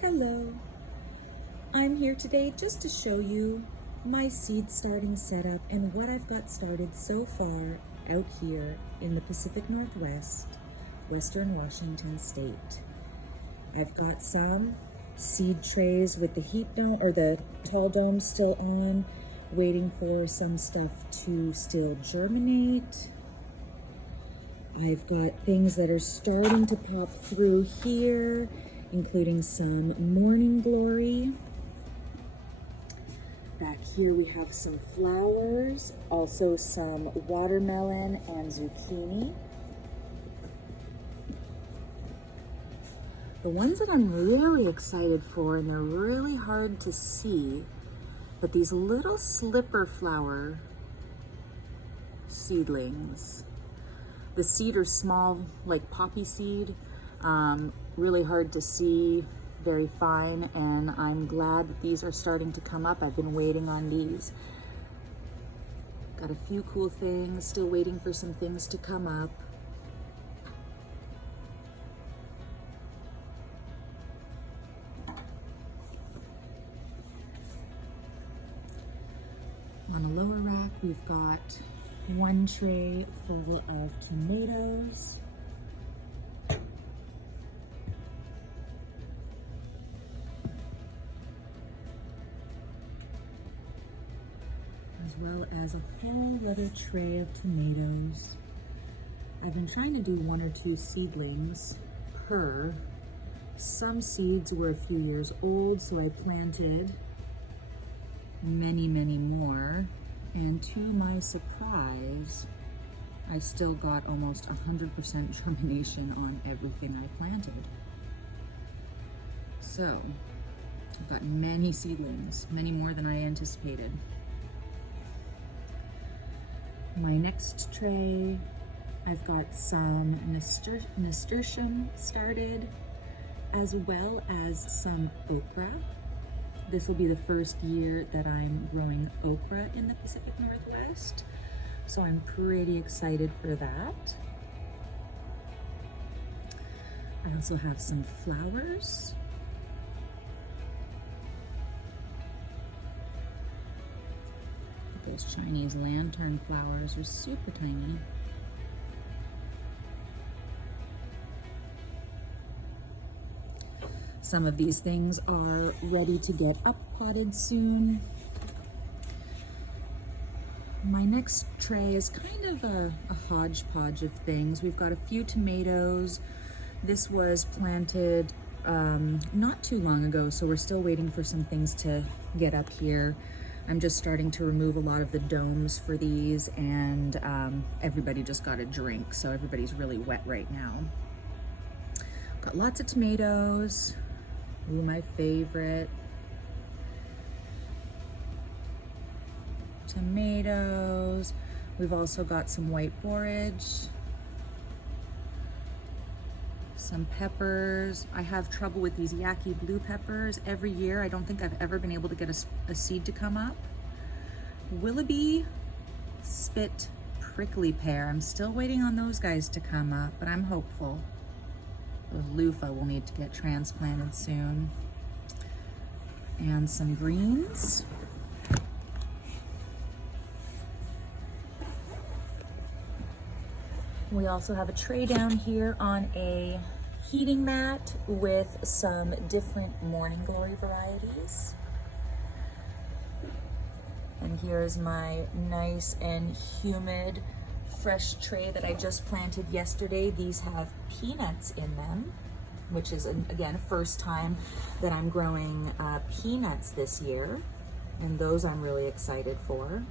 Hello, I'm here today just to show you my seed starting setup and what I've got started so far out here in the Pacific Northwest, Western Washington State. I've got some seed trays with the heat dome or the tall dome still on, waiting for some stuff to still germinate. I've got things that are starting to pop through here, including some morning glory. Back here we have some flowers, also some watermelon and zucchini. The ones that I'm really excited for, and they're really hard to see, but these little slipper flower seedlings. The seed are small, like poppy seed. Really hard to see, very fine, and I'm glad that these are starting to come up. I've been waiting on these. Got a few cool things, still waiting for some things to come up. On the lower rack, we've got one tray full of tomatoes. As well as a whole other tray of tomatoes. I've been trying to do one or two seedlings per. Some seeds were a few years old, so I planted many more. And to my surprise, I still got almost 100% germination on everything I planted. So, I've got many seedlings, many more than I anticipated. My next tray, I've got some nasturtium started, as well as some okra. This will be the first year that I'm growing okra in the Pacific Northwest, so I'm pretty excited for that. I also have some flowers. Those Chinese lantern flowers are super tiny. Some of these things are ready to get up potted soon. My next tray is kind of a hodgepodge of things. We've got a few tomatoes. This was planted not too long ago, so we're still waiting for some things to get up here. I'm just starting to remove a lot of the domes for these, and everybody just got a drink, so everybody's really wet right now. Got lots of tomatoes. Ooh, my favorite. Tomatoes. We've also got some white borage. Some peppers. I have trouble with these yaki blue peppers every year. I don't think I've ever been able to get a seed to come up. Willoughby spit prickly pear. I'm still waiting on those guys to come up, but I'm hopeful. Those loofah will need to get transplanted soon. And some greens. We also have a tray down here on a heating mat with some different morning glory varieties. And here's my nice and humid fresh tray that I just planted yesterday. These have peanuts in them, which is, again, first time that I'm growing peanuts this year. And those I'm really excited for.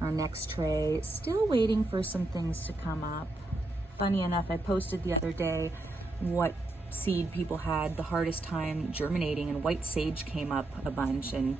Our next tray, still waiting for some things to come up. Funny enough, I posted the other day what seed people had the hardest time germinating, and white sage came up a bunch. And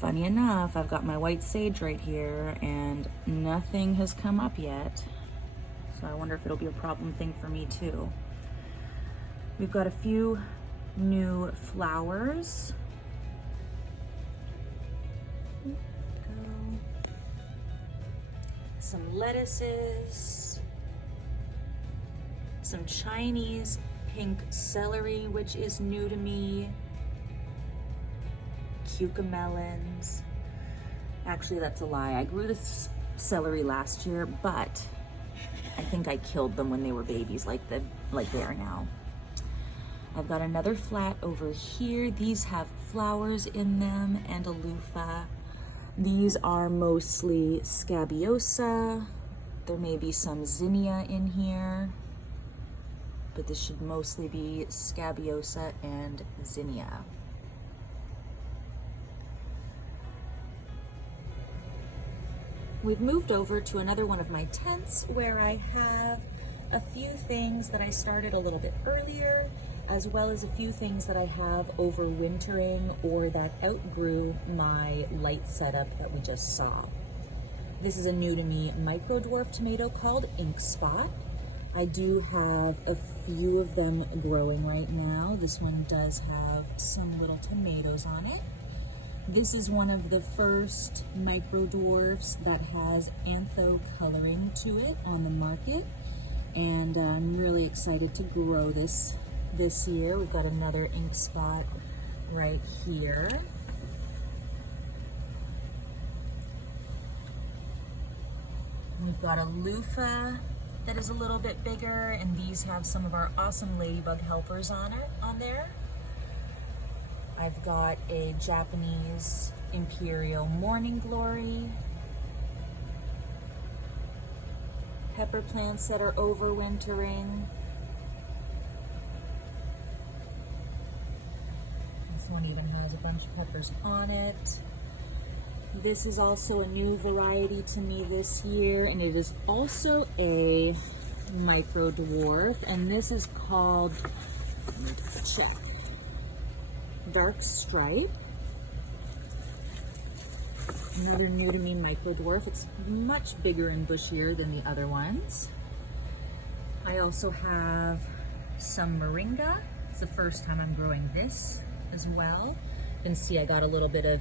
funny enough, I've got my white sage right here and nothing has come up yet. So I wonder if it'll be a problem thing for me too. We've got a few new flowers. Some lettuces, some Chinese pink celery, which is new to me. Cucamelons. Actually, that's a lie. I grew this celery last year, but I think I killed them when they were babies, like they are now. I've got another flat over here. These have flowers in them and a loofah. These are mostly scabiosa. There may be some zinnia in here, but this should mostly be scabiosa and zinnia. We've moved over to another one of my tents where I have a few things that I started a little bit earlier, as well as a few things that I have overwintering or that outgrew my light setup that we just saw. This is a new to me micro dwarf tomato called Ink Spot. I do have a few of them growing right now. This one does have some little tomatoes on it. This is one of the first micro dwarfs that has antho coloring to it on the market, and I'm really excited to grow this year. We've got another Ink Spot right here. We've got a loofah that is a little bit bigger, and these have some of our awesome ladybug helpers on there. I've got a Japanese Imperial Morning Glory. Pepper plants that are overwintering. This one even has a bunch of peppers on it. This is also a new variety to me this year, and it is also a micro dwarf, and this is called, let me check, Dark Stripe. Another new to me micro dwarf. It's much bigger and bushier than the other ones. I also have some Moringa. It's the first time I'm growing this as well. You can see I got a little bit of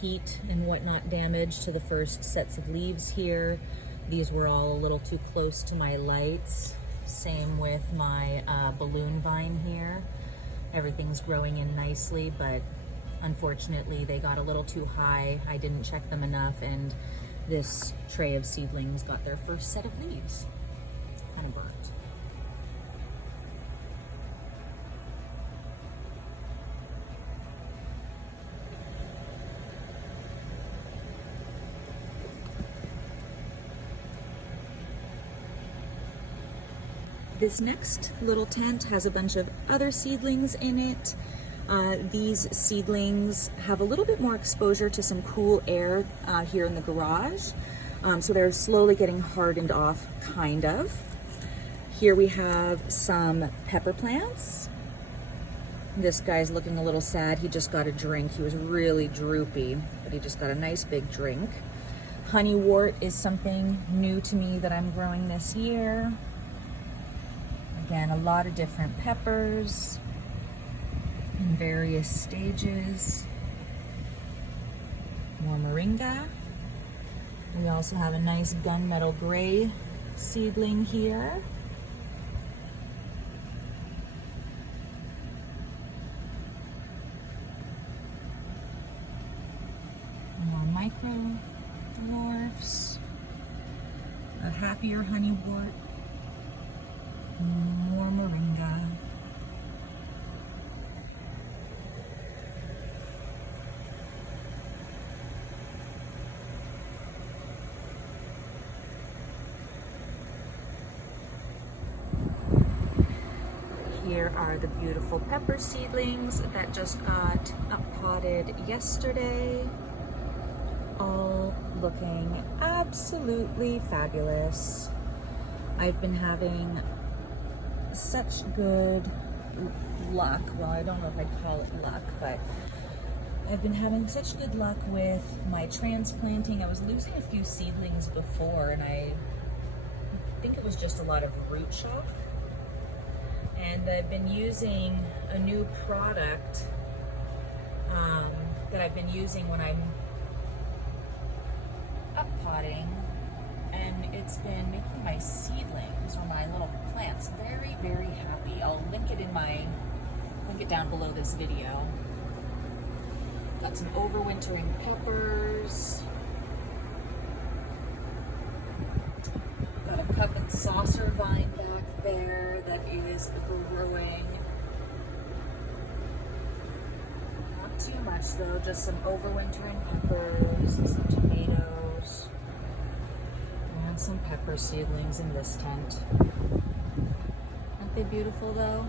heat and whatnot damage to the first sets of leaves here. These were all a little too close to my lights. Same with my balloon vine here. Everything's growing in nicely, but unfortunately they got a little too high. I didn't check them enough, and this tray of seedlings got their first set of leaves. Kind of burnt. This next little tent has a bunch of other seedlings in it. These seedlings have a little bit more exposure to some cool air here in the garage. So they're slowly getting hardened off, kind of. Here we have some pepper plants. This guy's looking a little sad. He just got a drink. He was really droopy, but he just got a nice big drink. Honeywort is something new to me that I'm growing this year. Again, a lot of different peppers in various stages. More Moringa. We also have a nice gunmetal gray seedling here. More micro dwarfs. A happier Honeywort. More Moringa. Here are the beautiful pepper seedlings that just got potted yesterday. All looking absolutely fabulous. I've been having such good luck. Well, I don't know if I'd call it luck, but I've been having such good luck with my transplanting. I was losing a few seedlings before, and I think it was just a lot of root shock. And I've been using a new product that I've been using when I'm up potting, and it's been making my seedlings or my little plants very, very happy. I'll link it down below this video. Got some overwintering peppers. Got a cup and saucer vine back there that is growing. Not too much though, just some overwintering peppers, some tomatoes, and some pepper seedlings in this tent. Aren't they beautiful though?